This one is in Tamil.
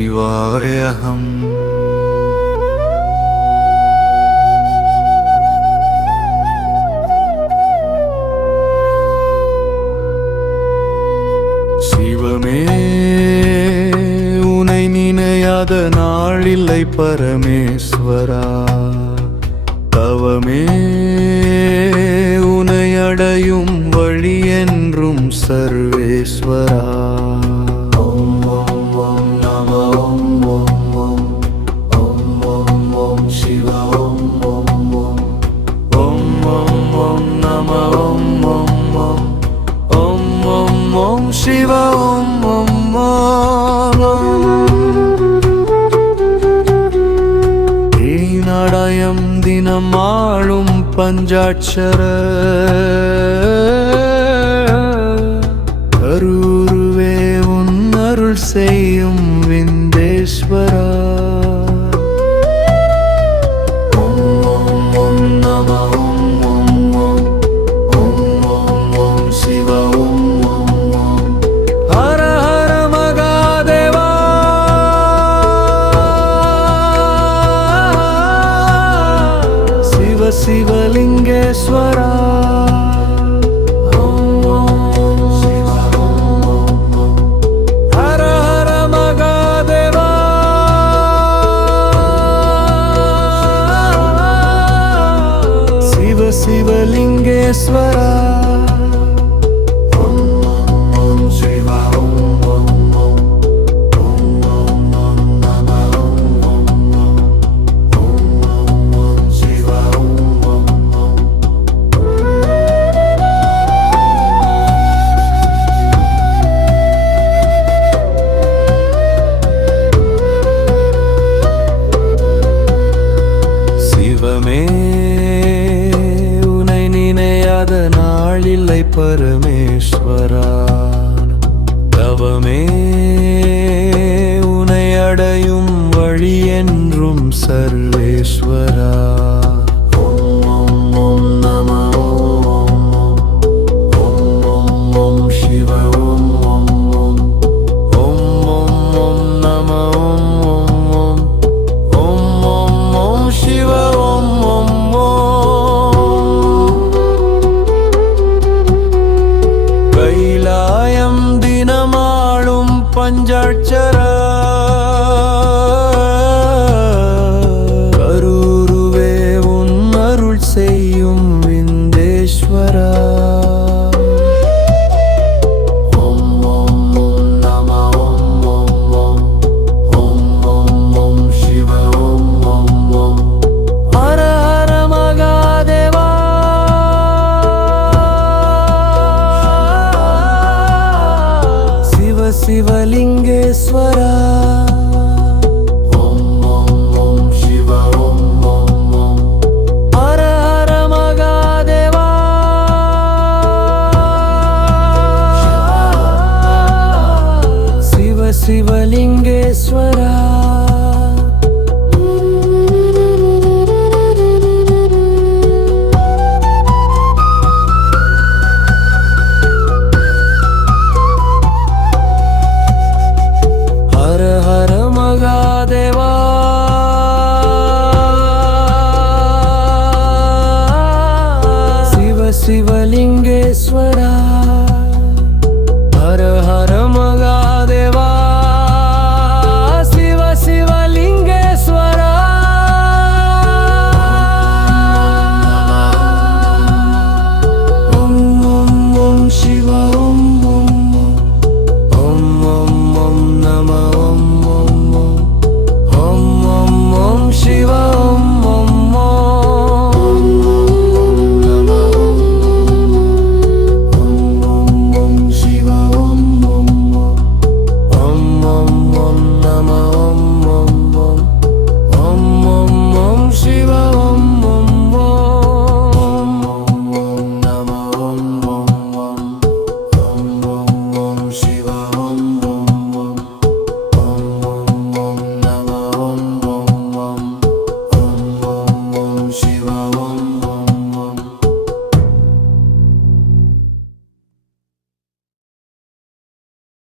शिवायहम् சிவமே உனை நினையாத நாளில்லை பரமேஸ்வரா தவமே உனை அடையும் வழி என்றும் சர்வேஸ்வரா ஓம் ஓம் ஓம் நம ஓம் ஓம் ஓம் ஓம் ஓம் ஓம் சிவ ஓம் ஓம் ஓம் ஓம் ஓம் ஓம் நம ஓம் ஓம் ஓம் ஓம் ஓம் ஓம் சிவ ஓம் ஓம் ஓம் ஈனடயம் தினம் ஆளும் பஞ்சாட்சர கரூருவே உன் அருள் செய்யும் விந்தேஸ்வரா ஓம் ஓம் ஓம் நம ஓம் ஓம் ஓம் ஓம் ஓம் ஓம் சிவ ஓம் ஓம் ஓம் ஹர ஹர மகாதேவா சிவ சிவலிங்கேஸ்வரா शिवलिंगेश्वरा ओम ओम शिव ओम ओम ओम ओम ओम ओम नमः ओम ओम ओम शिव ओम ओम ओम शिवमे நாளில்லை பரமேஸ்வரா தவமே உனை அடையும் வழி என்றும் சர்வேஸ்வரா ஓம் ஓம் ஓம் நம ஓம் ஓம் ஓம் ஓம் சிவ ஓம் ஓம் ஓம் ஓம் ஓம் ஓம் நம ஓம் ஓம் ஓம் ஓம் ஓம் சிவ ஓம் ஓம் கைலாயம் தினமாளும் பஞ்சாட்சர கரூருவே உன் அருள் செய்யும் விந்தேஸ்வரா ஓம் ஓம் ஓம் நம ஓம் ஓம் ஓம் ஓம் ஓம் ஓம் சிவ ஓம் ஓம் ஓம் ஹர ஹர மகாதேவா शिवलिंगेश्वरा